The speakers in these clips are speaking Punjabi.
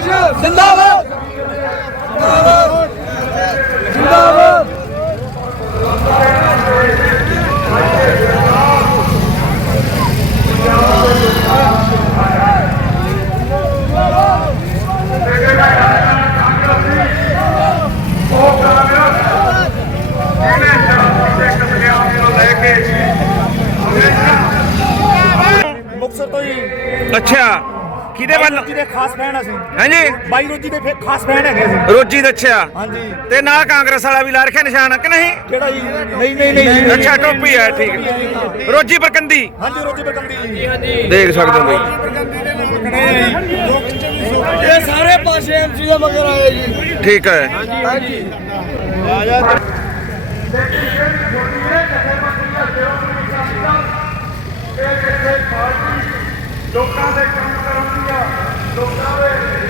ਜਿੰਦਾਬਾਦ। ਜਿੰਦਾਬਾਦ। ਅੱਛਾ। ਕਿਹਦੇ ਵੱਲ? ਰੋਜੀ ਦੇ ਖਾਸ ਫੈਨ ਅਸੀਂ। ਹਾਂਜੀ। ਬਾਈ ਰੋਜੀ ਦੇ ਫੇ- ਖਾਸ ਫੈਨ ਹੈਗੇ ਅਸੀਂ। ਰੋਜੀ ਦਾ ਅੱਛਾ। ਹਾਂਜੀ। ਤੇ ਨਾਲ ਕਾਂਗਰਸ ਵਾਲਾ ਵੀ ਲਾ ਰੱਖਿਆ ਨਿਸ਼ਾਨ ਕਿ ਨਹੀਂ? ਕਿਹੜਾ ਜੀ? ਨਹੀਂ ਨਹੀਂ ਨਹੀਂ ਅੱਛਾ ਟੋਪੀ ਹੈ ਠੀਕ ਹੈ। ਰੋਜੀ ਬਰਕੰਦੀ ਹਾਂਜੀ ਰੋਜੀ ਬਰਕੰਦੀ ਹਾਂਜੀ ਦੇਖ ਸਕਦੇ ਹੋ ਬਈ ਇਹ ਸਾਰੇ ਪਾਸੇ ਐਮਸੀ ਦੇ ਮਗਰ ਆਏ ਜੀ। ਠੀਕ ਹੈ। ਹਾਂਜੀ। ਲੋਕਾਂ ਦੇ ਕੰਮ ਕਰਨ ਦੀਆਂ ਲੋਕਾਂ ਦੇ ਦੇ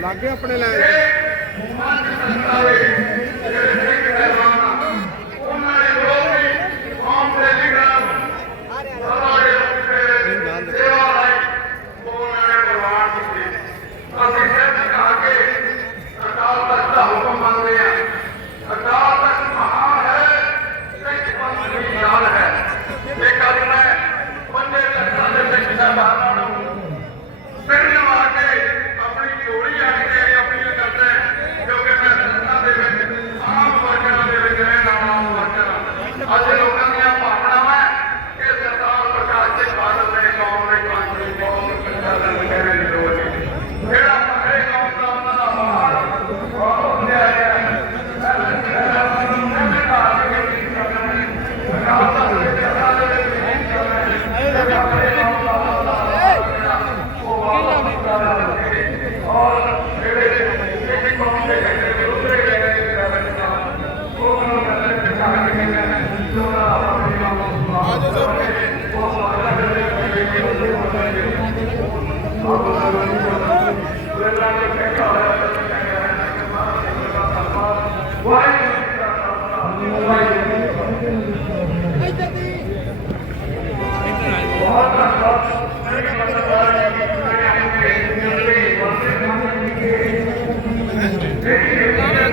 ਲਾਗੇ ਆਪਣੇ ਲੈ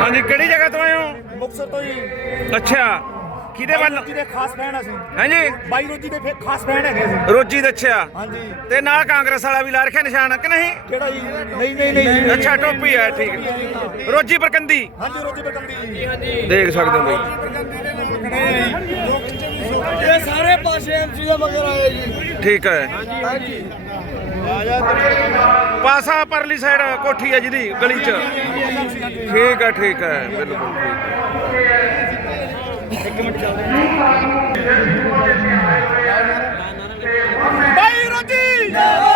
ਹਾਂਜੀ ਕਿਹੜੀ ਜਗ੍ਹਾ ਤੋਂ ਆਏ ਹੋ? ਮੁਕਤਸਰ ਤੋਂ ਹੀ ਅੱਛਾ। ਕਿਹਦੇ ਵੱਲ? ਰੋਜੀ ਦੇ ਖਾਸ ਫੈਨ ਅਸੀਂ। ਹਾਂਜੀ। ਬਾਈ ਰੋਜੀ ਦੇ ਫੇ- ਖਾਸ ਫੈਨ ਹੈਗੇ ਅਸੀਂ। ਰੋਜੀ ਦਾ ਅੱਛਾ। ਹਾਂਜੀ। ਤੇ ਨਾਲ ਕਾਂਗਰਸ ਵਾਲਾ ਵੀ ਲਾ ਰੱਖਿਆ ਨਿਸ਼ਾਨ ਕਿ ਨਹੀਂ? ਕਿਹੜਾ ਜੀ? ਨਹੀਂ ਨਹੀਂ ਨਹੀਂ। ਅੱਛਾ ਟੋਪੀ ਹੈ ਠੀਕ। ਹੈ ਰੋਜੀ ਬਰਕੰਦੀ ਹਾਂਜੀ ਰੋਜੀ ਬਰਕੰਦੀ ਹਾਂਜੀ ਦੇਖ ਸਕਦੇ ਹੋ ਬਈ। ਇਹ ਸਾਰੇ ਪਾਸੇ ਐਮਸੀ ਦੇ ਮਗਰ ਆਏ ਜੀ। ਠੀਕ ਹੈ। ਹਾਂਜੀ। ਪਾਸਾ ਪਰਲੀ ਸਾਈਡ ਕੋਠੀ ਹੈ ਜਿਹਦੀ ਗਲੀ 'ਚ। ਠੀਕ ਹੈ ਠੀਕ ਹੈ ਬਿਲਕੁਲ ਠੀਕ ਭਾਈ Bayradı!